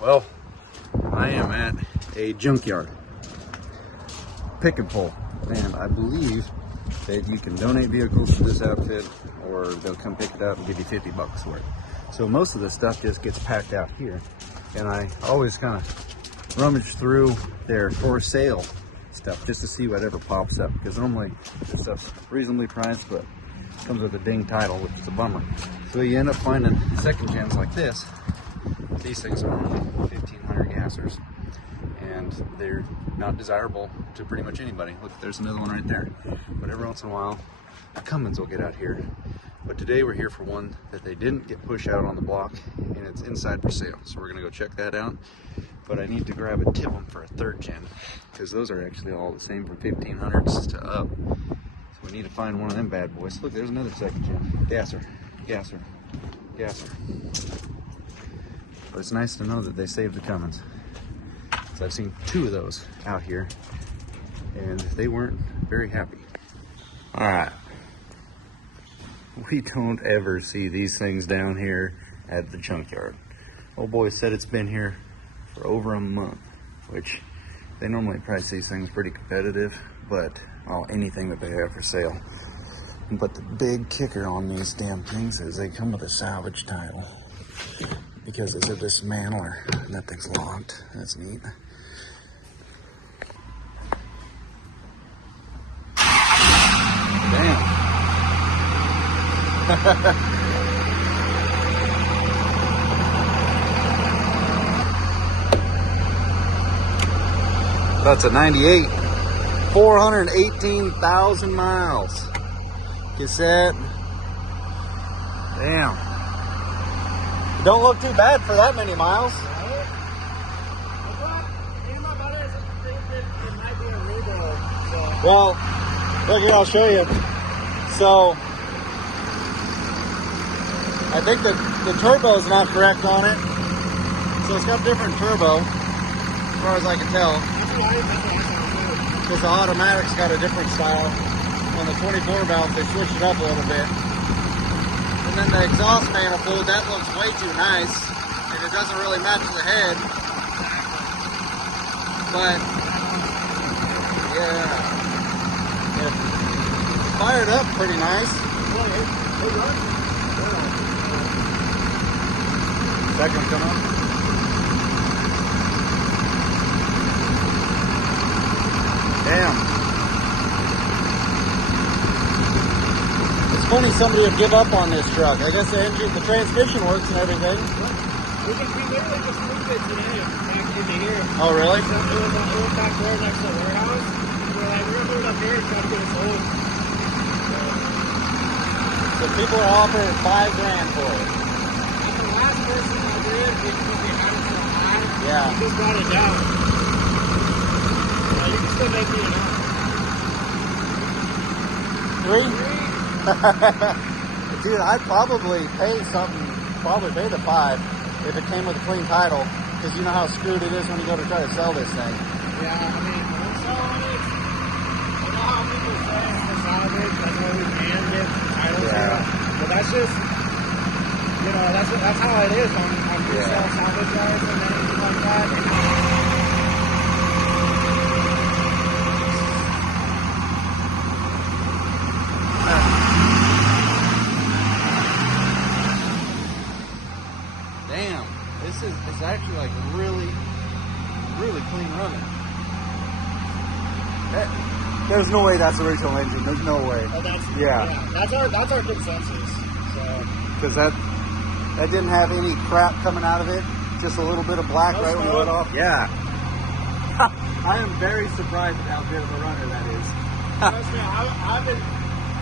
Well, I am at a junkyard pick and pull, and I believe that you can donate vehicles to this outfit or they'll come pick it up and give you 50 bucks for it. So most of the stuff just gets packed out here, and I always kind of rummage through their for sale stuff just to see whatever pops up, because normally this stuff's reasonably priced but comes with a ding title, which is a bummer. So you end up finding second gens like this. These things are only 1,500 gassers, and they're not desirable to pretty much anybody. Look, there's another one right there. But every once in a while, a Cummins will get out here. But today we're here for one that they didn't get pushed out on the block, and it's inside for sale. So we're gonna go check that out. But I need to grab a tip them for a third gen, because those are actually all the same from 1500s to up. So we need to find one of them bad boys. Look, there's another second gen. Gasser, gasser, gasser. But it's nice to know that they saved the Cummins. So I've seen two of those out here, and they weren't very happy. All right. We don't ever see these things down here at the junkyard. Old boy said it's been here for over a month, which they normally price these things pretty competitive, but anything that they have for sale. But the big kicker on these damn things is they come with a salvage title, because it's a dismantler. That thing's locked. That's neat. Damn. That's a 98. 418,000 miles. Cassette. Damn. Don't look too bad for that many miles. Well, look here, I'll show you. So, I think the turbo is not correct on it. So it's got different turbo, as far as I can tell. Because the automatic's got a different style. On the 24 valve, they switched it up a little bit. And then the exhaust manifold, that looks way too nice, and it doesn't really match the head. But yeah, it's fired up pretty nice. Second one come up. Damn. Funny somebody would give up on this truck. I guess the engine, the transmission works and everything. We literally just moved it today back into here. Oh, really? So it was back there next to the warehouse. We're like, we're gonna move it up here and try to get it sold. So people are offering $5 grand for it. And the last person I did, because we had it so high, yeah, we just brought it down. You can still make me enough. 3? Dude, I'd probably pay the 5 if it came with a clean title, because you know how screwed it is when you go to try to sell this thing. Yeah, I mean, when selling it, I know how people say it's for salvage, that's where we can get titles here, but that's just, you know, that's how it is on resale salvage yards and anything like that. Damn, it's actually like really clean running. There's no way that's the original engine. There's no way. Oh, that's our consensus. Because that didn't have any crap coming out of it. Just a little bit of black right when it went off. Yeah. I am very surprised at how good of a runner that is. Trust me,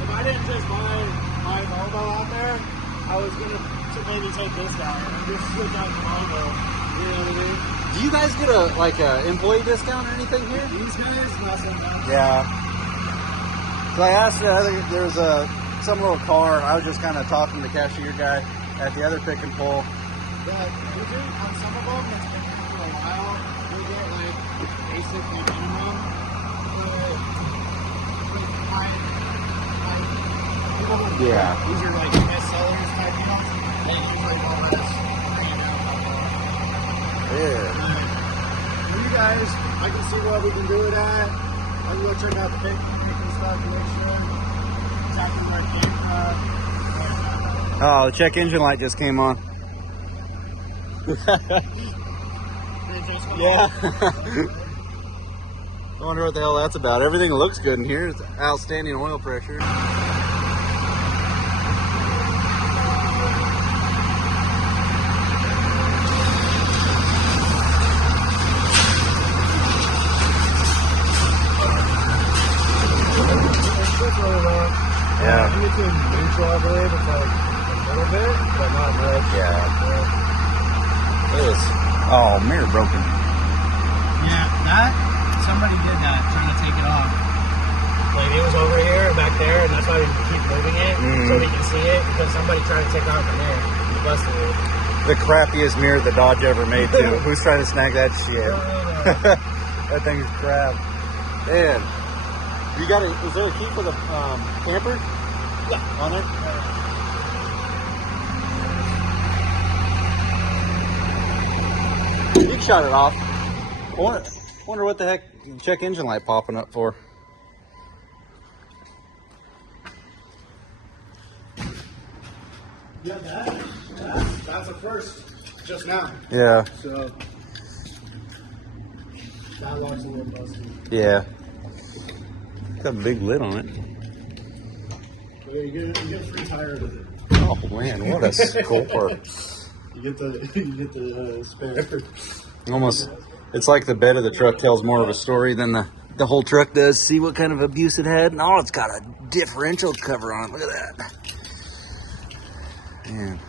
if I didn't just buy my Volvo out there, I was gonna maybe take this guy and just switch out the Volvo. You know what I mean? Do you guys get a employee discount or anything here? These guys, nothing. Yeah. So I asked there's some little car. I was just kind of talking to the cashier guy at the other pick and pull. Yeah, we do on some of them. It's been for a while. We get like basic minimum. Yeah. These are like best sellers type deals. They usually go less. Yeah. guys. I can see what we can do with that. I can go check out the picnic and stuff to make sure exactly where it came from. Oh, the check engine light just came on. Yeah. I wonder what the hell that's about. Everything looks good in here. It's outstanding oil pressure. Yeah. When you get to neutral, I believe it's like a little bit, but not much. Yeah. It is. Oh, mirror broken. Yeah, that, somebody did that, trying to take it off. Like, it was over here, back there, and that's why we keep moving it, so we can see it, because somebody tried to take off the mirror. He busted it. The crappiest mirror the Dodge ever made, too. Who's trying to snag that shit? That thing's crap. Man. You got a, is there a key for the camper? Yeah. On it? You shut it off. Wonder what the heck check engine light popping up for. Yeah, that's a first just now. Yeah. So that lock's a little busted. Yeah. Got a big lid on it. Yeah, you get a free tire with it. Oh man, what a cool part. You get the spare. Almost, it's like the bed of the truck tells more of a story than the whole truck does. See what kind of abuse it had? And oh, it's got a differential cover on it. Look at that. Man.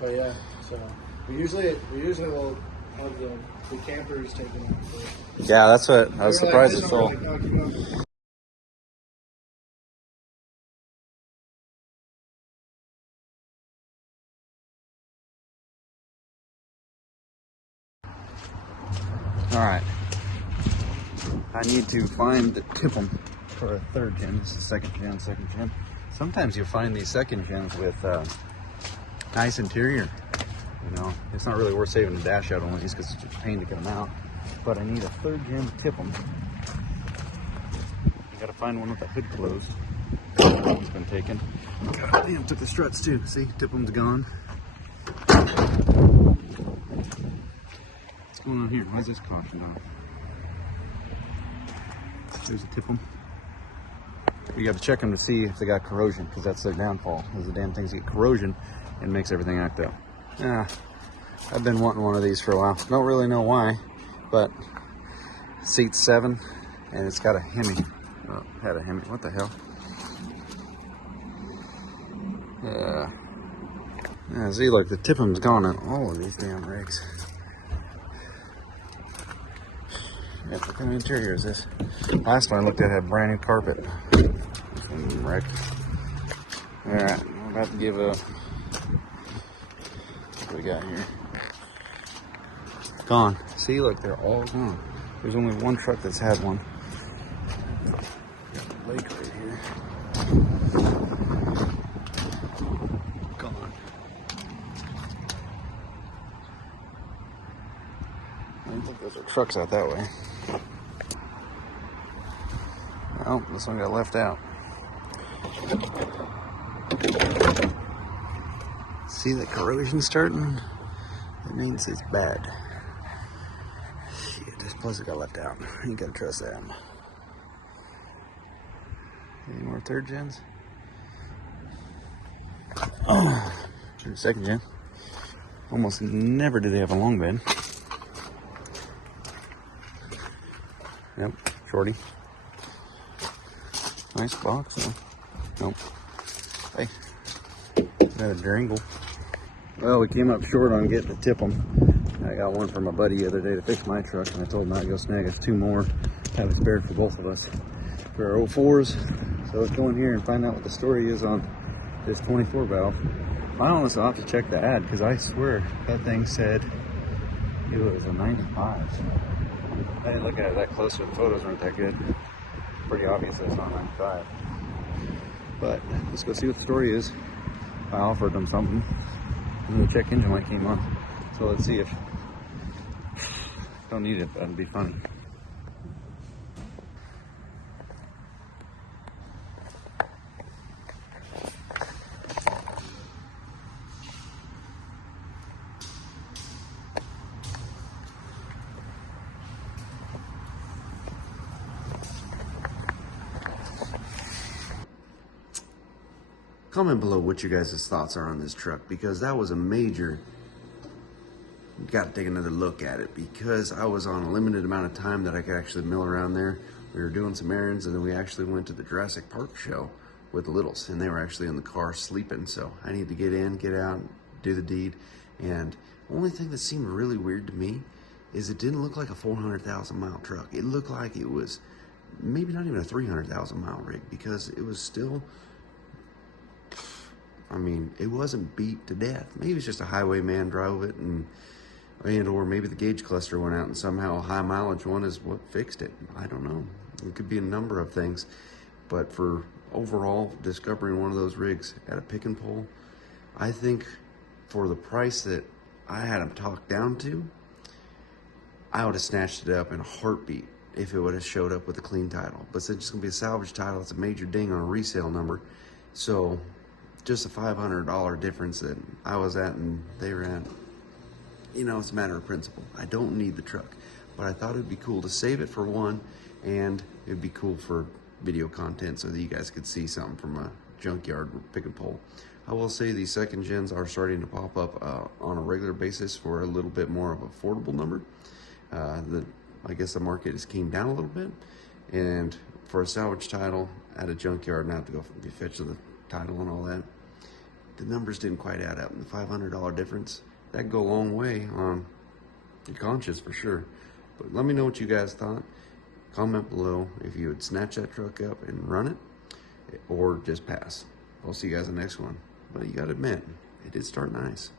But yeah, so we usually will have the campers taken out. Yeah, that's what I was surprised it's full. All right, I need to find the tip them for a third gen. This is second gen. Sometimes you'll find these second gens with nice interior. You know, it's not really worth saving the dash out on these because it's just a pain to get them out. But I need a third gen to tip them. You gotta find one with the hood closed. That one's been taken. God damn, took the struts too. See, tip them's gone. What's going on here? Why is this caution on? There's a tip them. You got to check them to see if they got corrosion, because that's their downfall. Is the damn things get corrosion and makes everything act up. Yeah, I've been wanting one of these for a while. Don't really know why, but seat 7, and it's got a Hemi. Oh, had a Hemi. What the hell? Yeah, see, look, the tip-em's gone on all of these damn rigs. Yeah, what kind of interior is this? Last one I looked at had brand new carpet. This one's wrecked. Alright, I'm about to give a... What do we got here? Gone. See, look, they're all gone. There's only one truck that's had one. Got the lake right here. Gone. I don't think those are trucks out that way. Oh, this one got left out. See the corrosion starting? That means it's bad. Shit, plus it got left out. You gotta trust that. Any more third gens? Oh, second gen. Almost never do they have a long bed. Yep, shorty. Nice box, though. Nope. Hey, got a dringle. Well, we came up short on getting to tip them. I got one from my buddy the other day to fix my truck, and I told him I'd go snag us 2 more, have it spared for both of us for our 04s. So let's go in here and find out what the story is on this 24 valve. I honestly have to check the ad, because I swear that thing said it was a 95. I didn't look at it that close, so the photos weren't that good. Pretty obvious that it's not 95. But let's go see what the story is. I offered them something, and the check engine light came on. So let's see if, don't need it, but it'd be funny. Comment below what you guys' thoughts are on this truck, because that was a major, got to take another look at it, because I was on a limited amount of time that I could actually mill around there. We were doing some errands, and then we actually went to the Jurassic Park show with the littles, and they were actually in the car sleeping. So I need to get in, get out, do the deed. And the only thing that seemed really weird to me is it didn't look like a 400,000 mile truck. It looked like it was maybe not even a 300,000 mile rig, because it was still, I mean, it wasn't beat to death. Maybe it's just a highwayman drove it, and or maybe the gauge cluster went out and somehow a high mileage one is what fixed it. I don't know. It could be a number of things. But for overall discovering one of those rigs at a pick and pull, I think for the price that I had them talked down to, I would have snatched it up in a heartbeat if it would have showed up with a clean title. But since it's going to be a salvage title, it's a major ding on a resale number. So just a $500 difference that I was at and they were at, you know, it's a matter of principle. I don't need the truck, but I thought it'd be cool to save it for one, and it'd be cool for video content so that you guys could see something from a junkyard pick and pull. I will say these second gens are starting to pop up on a regular basis for a little bit more of an affordable number. I guess the market has came down a little bit, and for a salvage title at a junkyard, not to go fetch the title and all that, the numbers didn't quite add up. And the $500 difference, that could go a long way on your conscience for sure. But let me know what you guys thought. Comment below if you would snatch that truck up and run it, or just pass. I'll see you guys in the next one. But you gotta admit, it did start nice.